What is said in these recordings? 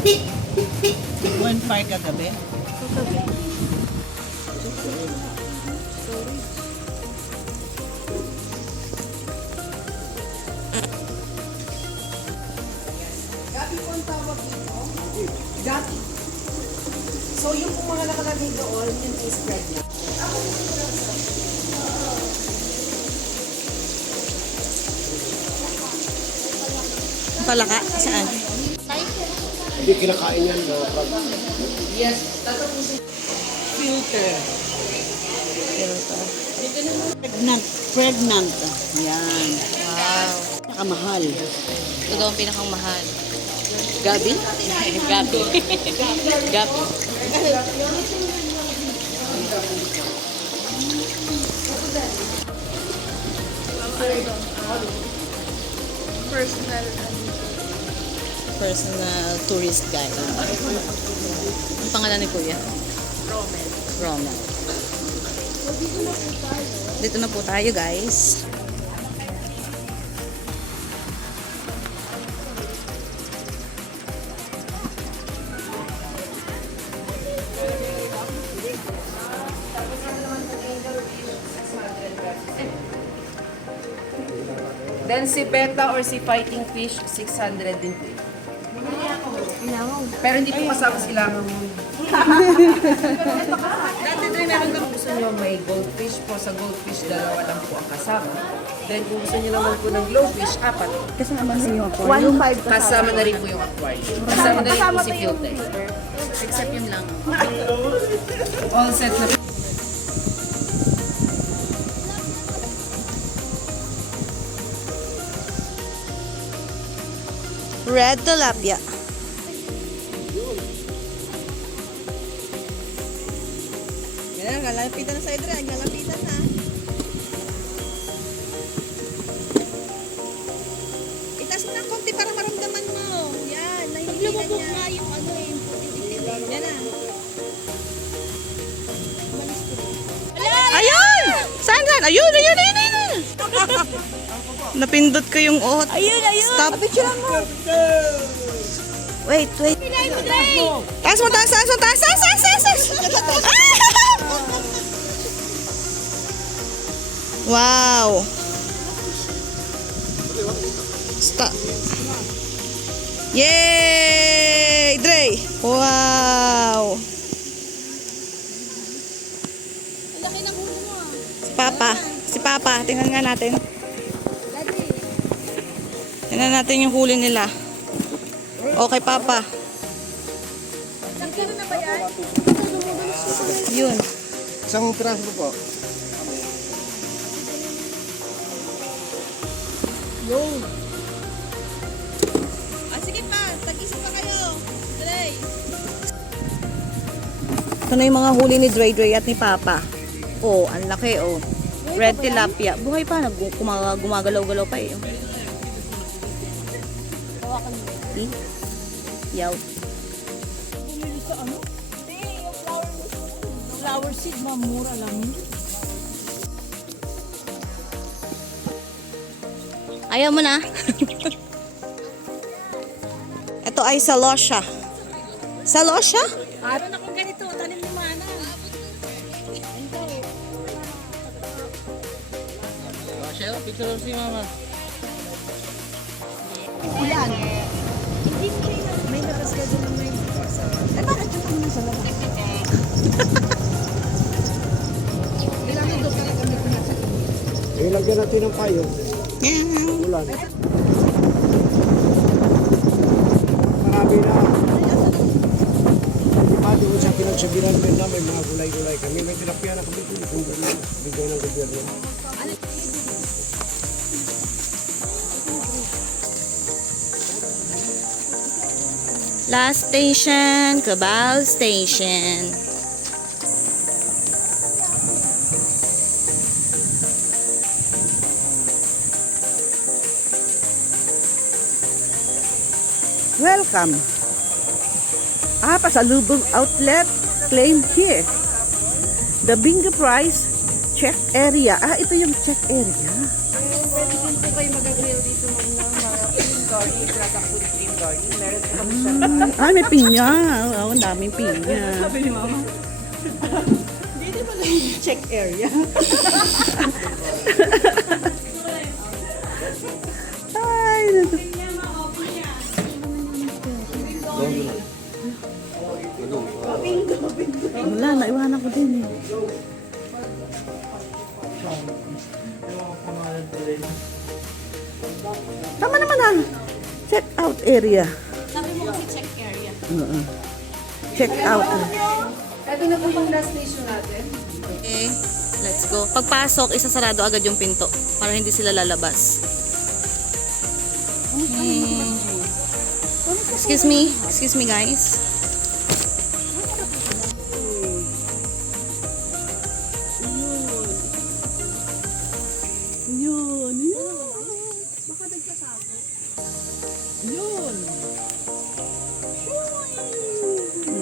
1.5 kagabi. Gabi po ang tawag dito. Gabi. So yung po mga nakalagay doon, yun is spread niya. Palaka? Saan? Hindi kinakain yan. Yes. Filter. Filter. Pregnant. Pregnant. Yan. Wow. Nakamahal. Ito daw ang pinakang mahal. Gabi? Gabi. Gabi. Personal tourist guide. Ang pangalan ni Kuya? Rommel. Dito na po tayo, guys. Then si beta or si fighting fish, 600 din po. Pero hindi po kasama sila. Dati din meron kung gusto nyo may goldfish po. Sa goldfish, dalawa lang po ang kasama. Then kung gusto nyo naman po ng glowfish, 4. Kasama na yung aquarium. 1.5 Kasama na rin po yung aquarium. Kasama na rin po si filter. Except yun lang. All set na. Red tilapia. Yan, lalapitan na sa Drag. Lalapitan na. Itaas mo ng konti para maramdaman mo. Yan, nahihiligan niya. Nga yung ano eh. Yan na. Ayun! Saan? Ayun, ayun, ayun, ayun! Napindot ko yung ohot. Ayun, ayun! Stop! Picture mo! Wait, wait. Taas mo, taas, taas mo, taas, taas, taas, taas, taas! Wow! Stop! Yay! Dre! Wow! Si Papa. Si Papa. Tingnan nga natin. Tingnan natin yung huli nila. Okay, Papa. Yun. Isang piraso po. Sige pa. Tag-isa pa kayo. Dre. Ito na yung mga huli ni Dre at ni Papa. Oh, ang laki oh. Red tilapia. Buhay pa. Gumagalaw-galaw pa eh. Yaw. Bumili sa ano? Hindi, yung flower seed na mura lang. Ayaw mo na. Ito ay salosha. Salosha? Meron akong ganito, tanim ni Mana. Picture si Mama. Ulan. May labas ka dyan ng may... Eh, bakit yung ano sa labas? Ilang ito ka na kami pinasa. Ilagyan natin ng payo. Ulan. Marami na. Diba doon sa pinagsabihan na may mga gulay-gulay kami. May tilapia na kami kung bigay ng gobyerno. Last station, Cabal Station. Welcome. Pasalubong outlet claim here. The bingo prize check area. Ito yung check area. Pwede din po kayo mag-grill dito ng mga green garden, product with green garden. Ah, may pinya. Oo, ang daming pinya. Sabi ni Mama. Dito pala yung check area. Ay, naku. Wala, naiwanan ko din eh. Tama naman ah. Check out area. Sabi mo kasi check area. Oo. Check out. Ito na po pang last station natin. Okay, let's go. Pagpasok, isasarado agad yung pinto para hindi sila lalabas. Okay. Excuse me guys. Yun, yun.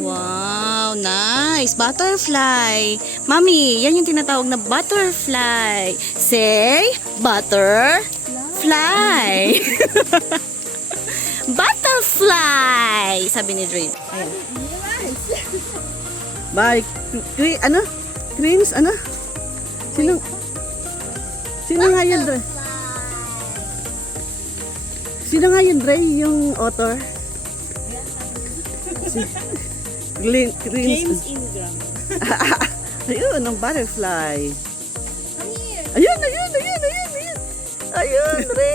Wow, nice. Butterfly. Mami, yan yung tinatawag na butterfly. Say, butterfly. Butterfly, sabi ni Dre. Ayan. Bye. Ano? Creams, ano? Sino nga yun, Dre? Sino nga yun, Dre? Yung author? James Ingram. Ayun, ang butterfly. Ayun. Ayun, Dre.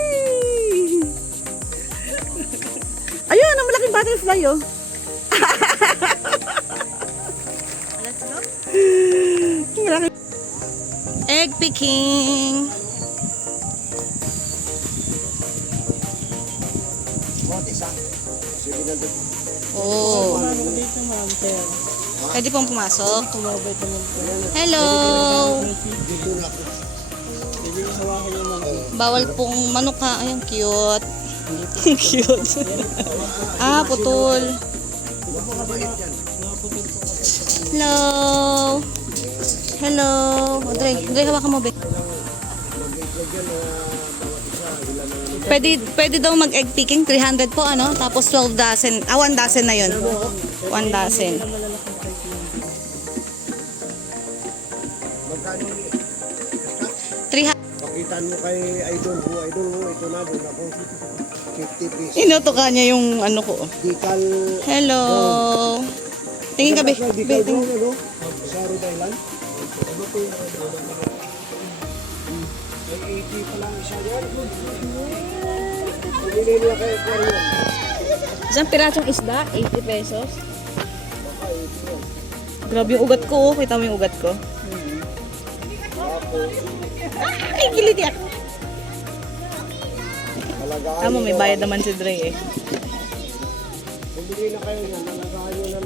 Ayun, ang malaking butterfly, oh. Let's go. Malaki. Egg picking. Oh. Pwede pong pumasok. Hello. Bawal pong manok ha. Ayun, cute. Cute. Ah, putol. Hello. Hello. Dre, hawakan mo, be. Pwede daw mag-egg picking, 300 po, ano? Tapos 12 dozen. 1 dozen na yun. 1 dozen. Magkano? 300. Pakitaan mo kay Idol mo, ito na, doon ako. 50 pesos. Inutukan niya yung ano ko. Dikal. Hello. Tingin ka, be. Dikal bro, ano? Sa Rhode Island. May 80 pa lang isa yan. Pumili nila kay Aquarium. Isang pirasong isda, 80 pesos. Grabe yung ugat ko, oh. Kita mo yung ugat ko. Ay, kiliti ako. Alagaan Tama, may nyo bayad naman si Dre eh. Bumili na kayo yan, alagaan nyo na.